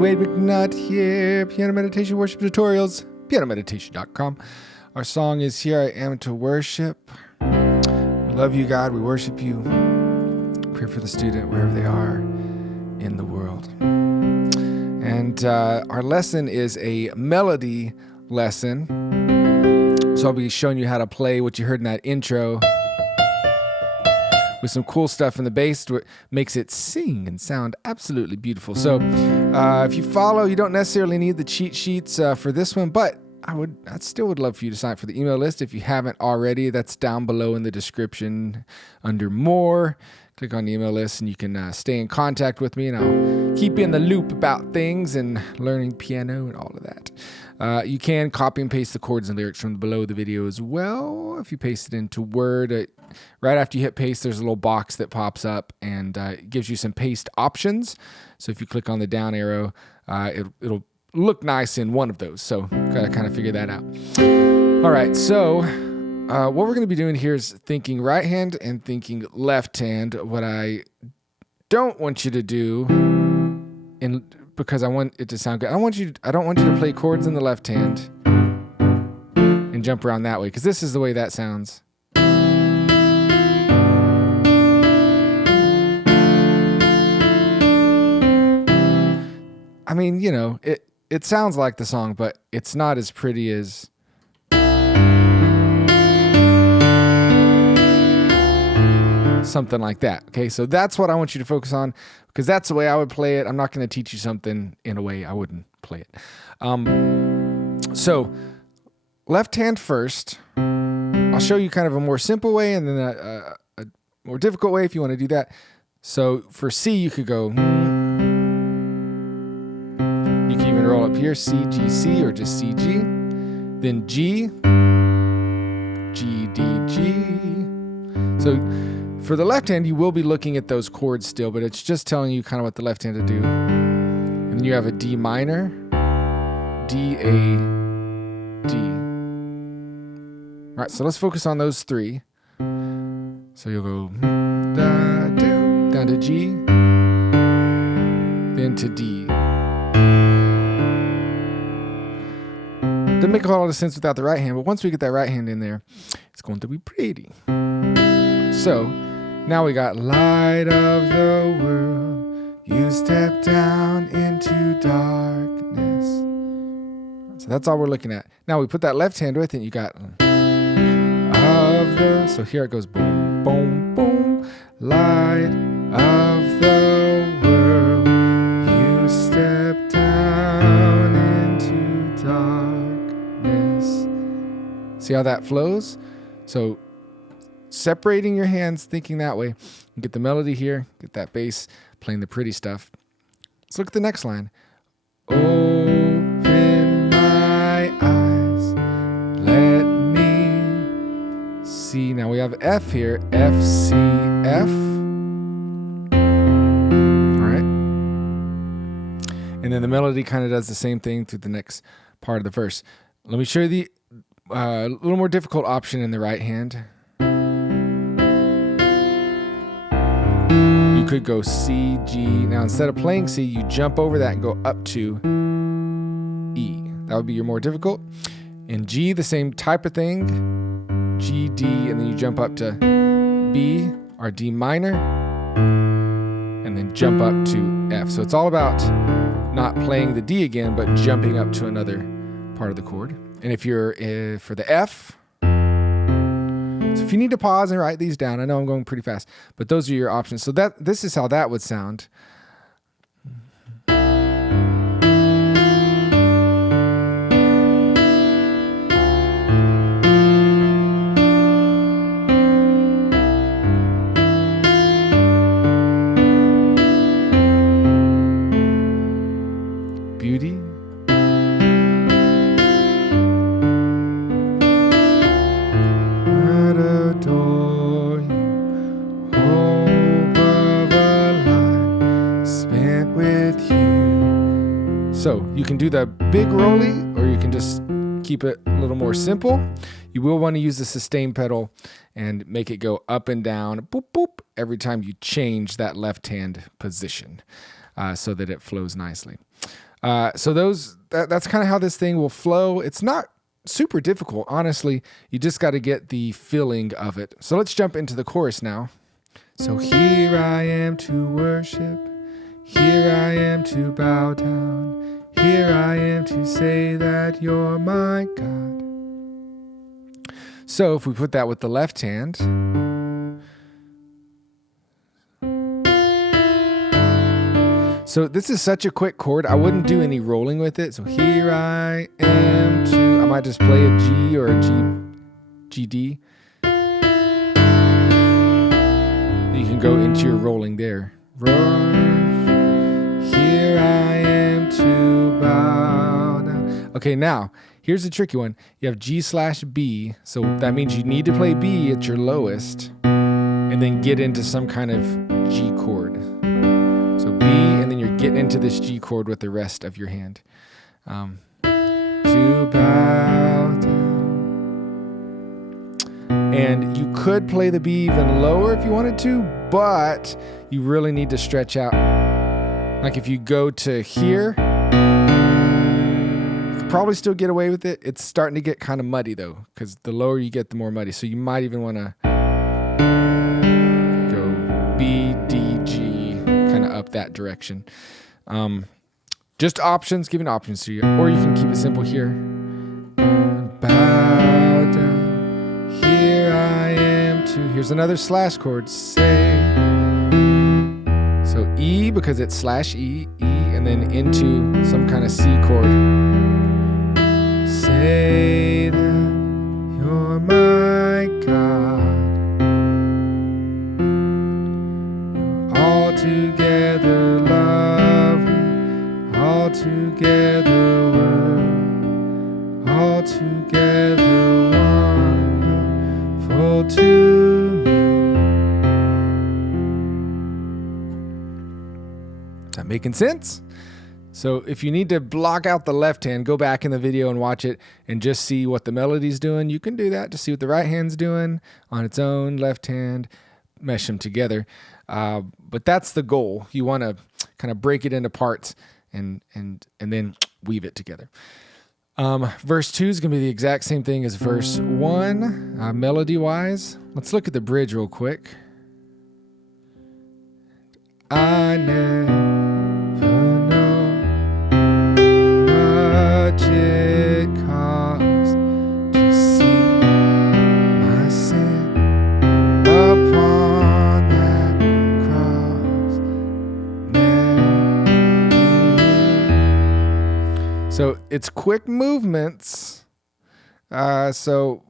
Wade McNutt here. Piano Meditation Worship Tutorials, pianomeditation.com. Our song is Here I Am to Worship. We love you, God. We worship you. Pray for the student wherever they are in the world. And our lesson is a melody lesson. So I'll be showing you how to play what you heard in that intro with some cool stuff in the bass that makes it sing and sound absolutely beautiful. So if you follow, you don't necessarily need the cheat sheets for this one, but I still would love for you to sign up for the email list if you haven't already. That's down below in the description under more. Click on the email list and you can stay in contact with me, and I'll keep you in the loop about things and learning piano and all of that. You can copy and paste the chords and lyrics from below the video as well. If you paste it into Word, right after you hit paste, there's a little box that pops up and it gives you some paste options. So if you click on the down arrow, it'll look nice in one of those. So gotta kind of figure that out. All right, so what we're going to be doing here is thinking right hand and thinking left hand. What I don't want you to do, because I want it to sound good, I don't want you to play chords in the left hand and jump around that way, because this is the way that sounds. I mean, you know, it sounds like the song, but it's not as pretty as something like that. Okay, so that's what I want you to focus on, because that's the way I would play it. I'm not going to teach you something in a way I wouldn't play it. So left hand first. I'll show you kind of a more simple way and then a more difficult way if you want to do that. So for C, you could go. You can even roll up here, C, G, C, or just C, G. Then G, G, D, G. So for the left hand, you will be looking at those chords still, but it's just telling you kind of what the left hand to do. And then you have a D minor, D, A, D. All right, so let's focus on those three. So you'll go da, do, down to G, then to D. Doesn't make a whole lot of sense without the right hand, but once we get that right hand in there, it's going to be pretty. So now we got light of the world, you step down into darkness. So that's all we're looking at. Now we put that left hand with it, you got of the, so here it goes, boom, boom, boom, light of the world, you step down into darkness. See how that flows? So separating your hands, thinking that way, and get the melody here, get that bass, playing the pretty stuff. Let's look at the next line. Open my eyes, let me see. Now we have F here, F, C, F. All right. And then the melody kind of does the same thing through the next part of the verse. Let me show you the little more difficult option in the right hand. You could go C, G. Now instead of playing C, you jump over that and go up to E. That would be your more difficult. In G, the same type of thing. G, D, and then you jump up to B or D minor, and then jump up to F. So it's all about not playing the D again, but jumping up to another part of the chord. And if you're for the F, so if you need to pause and write these down, I know I'm going pretty fast, but those are your options. So this is how that would sound. Beauty. Adore you, hope of a life spent with you. So you can do the big rolly, or you can just keep it a little more simple. You will want to use the sustain pedal and make it go up and down, boop, boop, every time you change that left hand position so that it flows nicely. So that's kind of how this thing will flow. It's not super difficult, honestly. You just got to get the feeling of it. So let's jump into the chorus now. So here I am to worship. Here I am to bow down. Here I am to say that you're my God. So if we put that with the left hand, so this is such a quick chord. I wouldn't do any rolling with it. So here I am to, I might just play a G or a G, D. You can go into your rolling there. Here I am to bow down. Okay, now here's the tricky one. You have G/B, so that means you need to play B at your lowest and then get into some kind of G chord. So B, and then you're getting into this G chord with the rest of your hand. To bow down. And you could play the B even lower if you wanted to, but you really need to stretch out. Like if you go to here, you could probably still get away with it. It's starting to get kind of muddy though, because the lower you get, the more muddy. So you might even want to go B, D, G, kind of up that direction. Just options, giving options to you. Or you can keep it simple here. Bow down. Here I am to, here's another slash chord, say. So E, because it's /E, E, and then into some kind of C chord. Say that you're my God. You're altogether lovely, altogether worthy, altogether wonderful to me. Is that making sense? So if you need to block out the left hand, go back in the video and watch it and just see what the melody's doing. You can do that to see what the right hand's doing on its own, left hand, mesh them together. But that's the goal. You want to kind of break it into parts and then weave it together. Verse 2 is going to be the exact same thing as verse 1, melody-wise. Let's look at the bridge real quick. I never know much it costs to see my sin upon that cross. So it's quick movements. So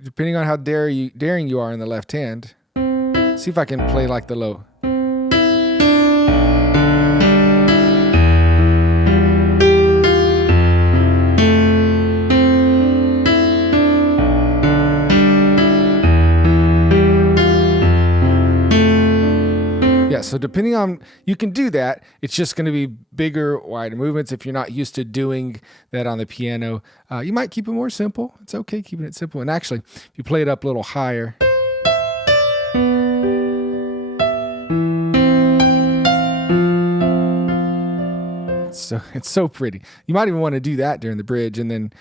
depending on how daring you are in the left hand, see if I can play like the low. So depending on, you can do that. It's just going to be bigger, wider movements. If you're not used to doing that on the piano, you might keep it more simple. It's okay keeping it simple. And actually, if you play it up a little higher, it's so pretty. You might even want to do that during the bridge, and then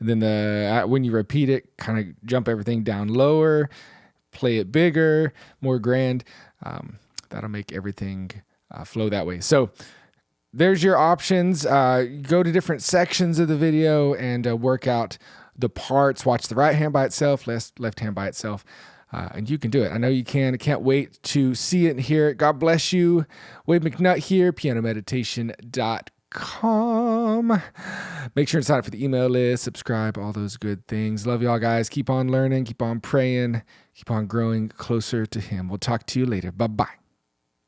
when you repeat it, kind of jump everything down lower, play it bigger, more grand. That'll make everything flow that way. So there's your options. Go to different sections of the video and work out the parts. Watch the right hand by itself, left hand by itself, and you can do it. I know you can. I can't wait to see it and hear it. God bless you. Wade McNutt here, pianomeditation.com. Make sure to sign up for the email list, subscribe, all those good things. Love y'all, guys. Keep on learning, keep on praying, keep on growing closer to Him. We'll talk to you later. Bye-bye.